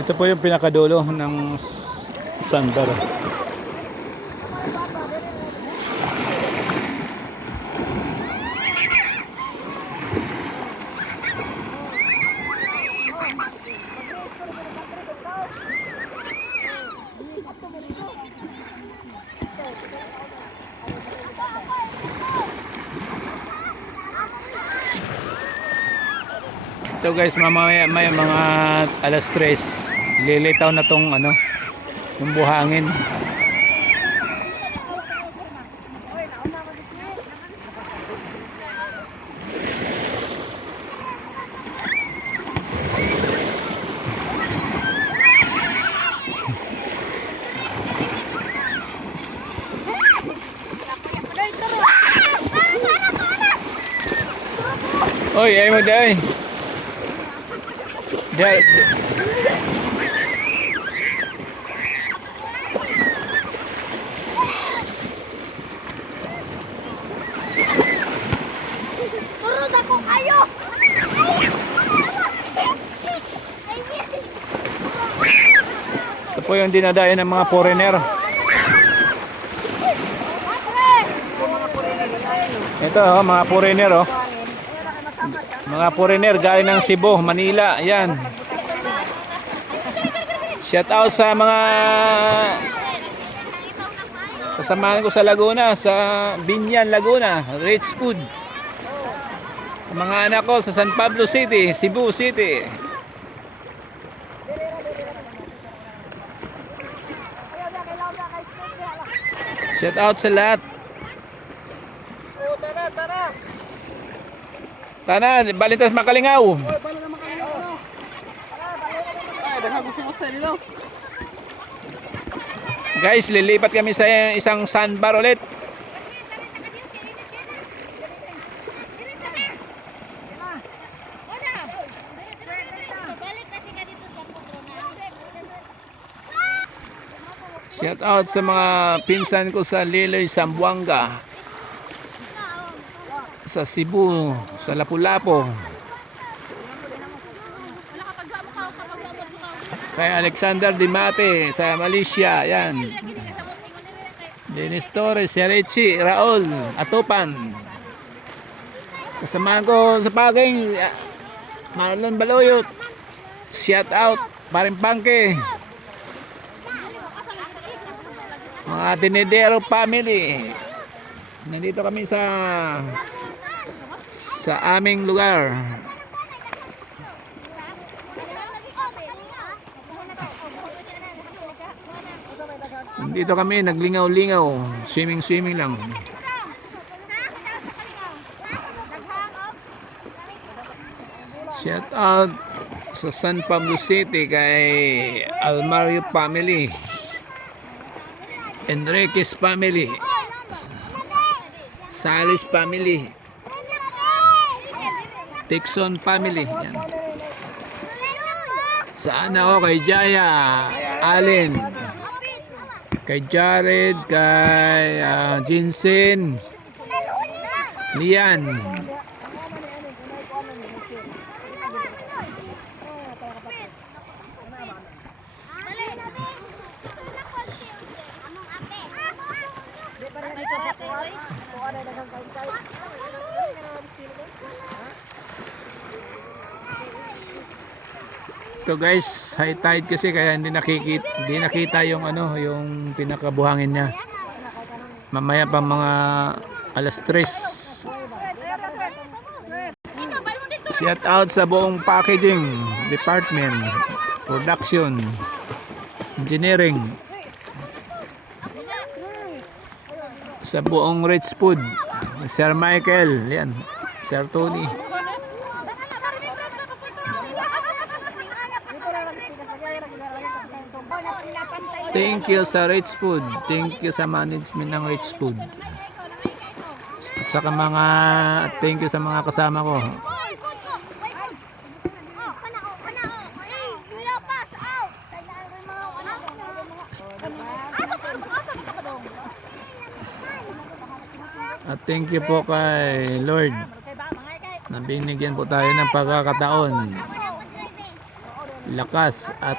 Ito po yung pinakadulo ng sandbar. Ito guys, mamaya may mga alas 3 lilitaw na tong ano, yung buhangin. Oy, ay mo day. Diyan. Turod ako kayo. Ito po yung dinadayo ng mga foreigner. Ito oh, mga foreigner oh. Mga foreigner galing ng Cebu, Manila, ayan. Shout out sa mga kasamahan ko sa Laguna, sa Binyan, Laguna, Rich Food. Sa mga anak ko sa San Pablo City, Cebu City. Shout out sa lahat. Tana, balitas Makalingaw. Guys, lilipat kami sa isang sandbar ulit. Shout out sa mga pinsan ko sa Liloy, Zamboanga, sa Cebu, sa Lapu-Lapu, kay Alexander Dimate sa Malaysia, yan. Dennis Torres, si Richie, Raul, Atupan. Kasama ko sa Paging, Marlon Baloyot. Shout out, Parimpangke. Mga Tinedero family. Nandito kami sa aming lugar. Dito kami naglingaw-lingaw, swimming lang. Shout out sa San Pablo City kay Almario family, Enriquez family, Salis family, Tixon family. Yan. Saan ako kay Jaya, Allen, kay Jared, kay Jinsen, Lian. Ito guys, high tide kasi kaya hindi nakita yung ano, yung pinakabuhangin niya. Mamaya pa mga alas 3. Shout out sa buong packaging department, production, engineering, sa buong Rich Food, Sir Michael, yan, Sir Tony. Thank you sa Rich Food. Thank you sa management ng Rich Food. At saka thank you sa mga kasama ko. At thank you po kay Lord na binigyan po tayo ng pagkakataon. lakas at